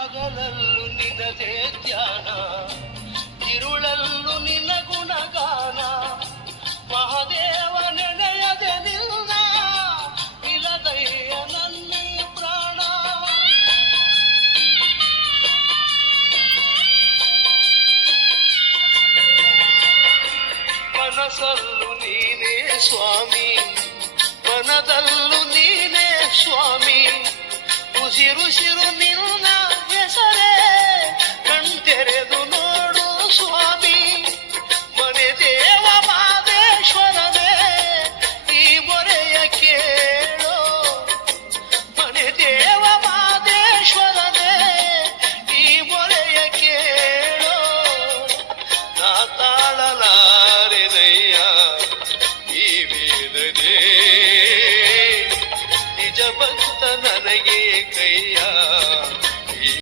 ಹಗಲಲ್ಲೂ ನಿನದೇ ಧ್ಯಾನ, ಇರುಳಲ್ಲೂ ನಿನ್ನ ಗುಣಗಾನ. ಮಹಾದೇವ ನೆನೆಯದೆ ನಿನ್ನ ಇಲದಯ್ಯ ನನ್ನಿ ಪ್ರಾಣ. ಮನಸ್ಸಲ್ಲೂ ನೀನೇ ಸ್ವಾಮಿ, ಮನದಲ್ಲೂ ನೀನೇ ಸ್ವಾಮಿ. ಉಸಿರುಸಿರು ನಿನ್ನ ಹೆಸರೇ ಕಣ್ತೆರೆದು ನೋಡು ಸ್ವಾಮಿ. ಮನೆ ದೇವ ಮಾದೇಶ್ವರನೇ ಈ ಮೊರೆಯ ಕೇಳೋ. ಮನೆ ದೇವ ಮಾದೇಶ್ವರನೇ ಈ ಮೊರೆಯ ಕೇಳೋ. ನಾ ತಾಳಲಾರೆನಯ್ಯ ಈ ವೇದನೆ, ನಿಜ ಭಕ್ತ ನನಗೆ ಕೈಯ